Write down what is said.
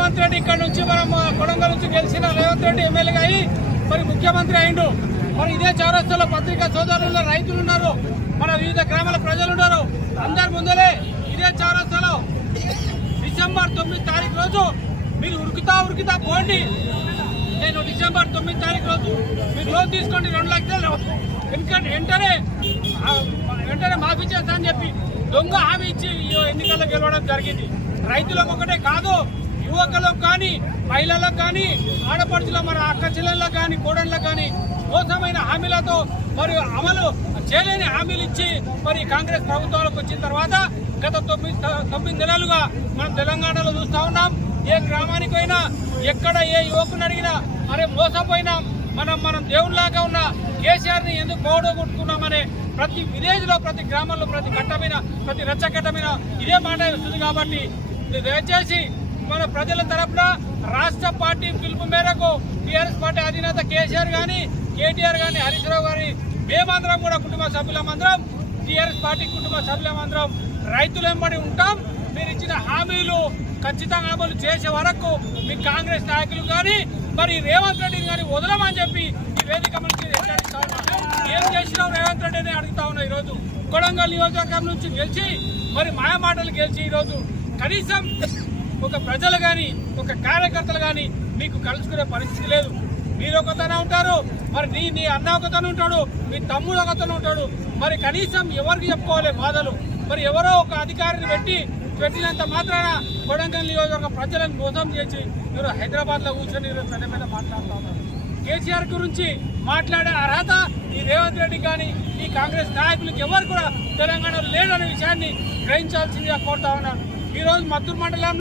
రేవంత్ రెడ్డి ఇక్కడ నుంచి మనం కొడంగల్ నుంచి గెలిచిన రేవంత్ రెడ్డి ఎమ్మెల్యేగా అయ్యి మరి ముఖ్యమంత్రి అయిండు. మరి ఇదే చౌరస్తాలో పత్రికా సోదరులు రైతులు ఉన్నారు, మన వివిధ గ్రామాల ప్రజలు ఉన్నారు. అందరి ముందరే ఇదే చౌరస్తాలో డిసెంబర్ 9 తారీఖు రోజు మీరు ఉరుకుతా పోండి. నేను డిసెంబర్ 9 తారీఖు రోజు మీరు లోన్ తీసుకోండి 2 లక్షలు వెంటనే మాఫీ చేస్తా అని చెప్పి దొంగ హామీ ఇచ్చి ఎన్నికల్లో గెలవడం జరిగింది. రైతులకు ఒకటే కాదు, యువకులకు కానీ, మహిళలకు కానీ, ఆడపడుచుల మన అక్క చెల్లెళ్ళకు కానీ, కోడళ్ళకు కానీ మోసమైన హామీలతో మరి అమలు చేయలేని హామీలు ఇచ్చి మరి కాంగ్రెస్ ప్రభుత్వంలోకి వచ్చిన తర్వాత గత 9 నెలలుగా మనం తెలంగాణలో చూస్తా ఉన్నాం. ఏ గ్రామానికి పోయినా, ఎక్కడ ఏ యువకుని అడిగినా అరే మోసపోయినా మనం దేవుళ్లాగా ఉన్న కేసీఆర్ని ఎందుకు పోగొట్టుకున్నామనే ప్రతి విలేజ్ లో, ప్రతి గ్రామంలో, ప్రతి కట్టమైన, ప్రతి రచ్చకట్టమైన ఇదే మాట వస్తుంది. కాబట్టి దయచేసి మన ప్రజల తరఫున రాష్ట్ర పార్టీ పిలుపు మేరకు టీఆర్ఎస్ పార్టీ అధినేత కేసీఆర్ గాని, కేటీఆర్ గాని, హరీష్ రావు గారి మేమందరం కూడా కుటుంబ సభ్యులమందరం, టీఆర్ఎస్ పార్టీ కుటుంబ సభ్యులమందరం రైతులు వెంబడి ఉంటాం. మీరు ఇచ్చిన హామీలు ఖచ్చితంగా అమలు చేసే వరకు మీ కాంగ్రెస్ నాయకులు కానీ మరి రేవంత్ రెడ్డిని కానీ వదలమని చెప్పి ఈ వేదిక నుంచి హెచ్చరిస్తా ఉన్నాం. ఏం చేసినావు రేవంత్ రెడ్డి అని అడుగుతా ఉన్నా. ఈరోజు కొడంగల్ నియోజకవర్గం నుంచి గెలిచి మరి మాయమాటలు గెలిచి ఈరోజు కనీసం ఒక ప్రజలు కానీ, ఒక కార్యకర్తలు కానీ మీకు కలుసుకునే పరిస్థితి లేదు. మీరు ఒకతనే ఉంటారు, మరి నీ అన్న ఒకతను ఉంటాడు, మీ తమ్ముడు ఒకతను ఉంటాడు. మరి కనీసం ఎవరికి చెప్పుకోవాలి బాధలు? మరి ఎవరో ఒక అధికారిని పెట్టినంత మాత్రాన కొడంగల్ నియోజకవర్గ ప్రజలను మోసం చేసి మీరు హైదరాబాద్ లో కూర్చొని పెద్ద మాట్లాడుతూ ఉన్నారు. కేసీఆర్ గురించి మాట్లాడే అర్హత ఈ రేవంత్ రెడ్డి కానీ, ఈ కాంగ్రెస్ నాయకులకు ఎవరు కూడా తెలంగాణలో లేదనే విషయాన్ని గ్రహించాల్సిందిగా కోరుతా ఉన్నాను. ఈ రోజు మద్దూరు మండలం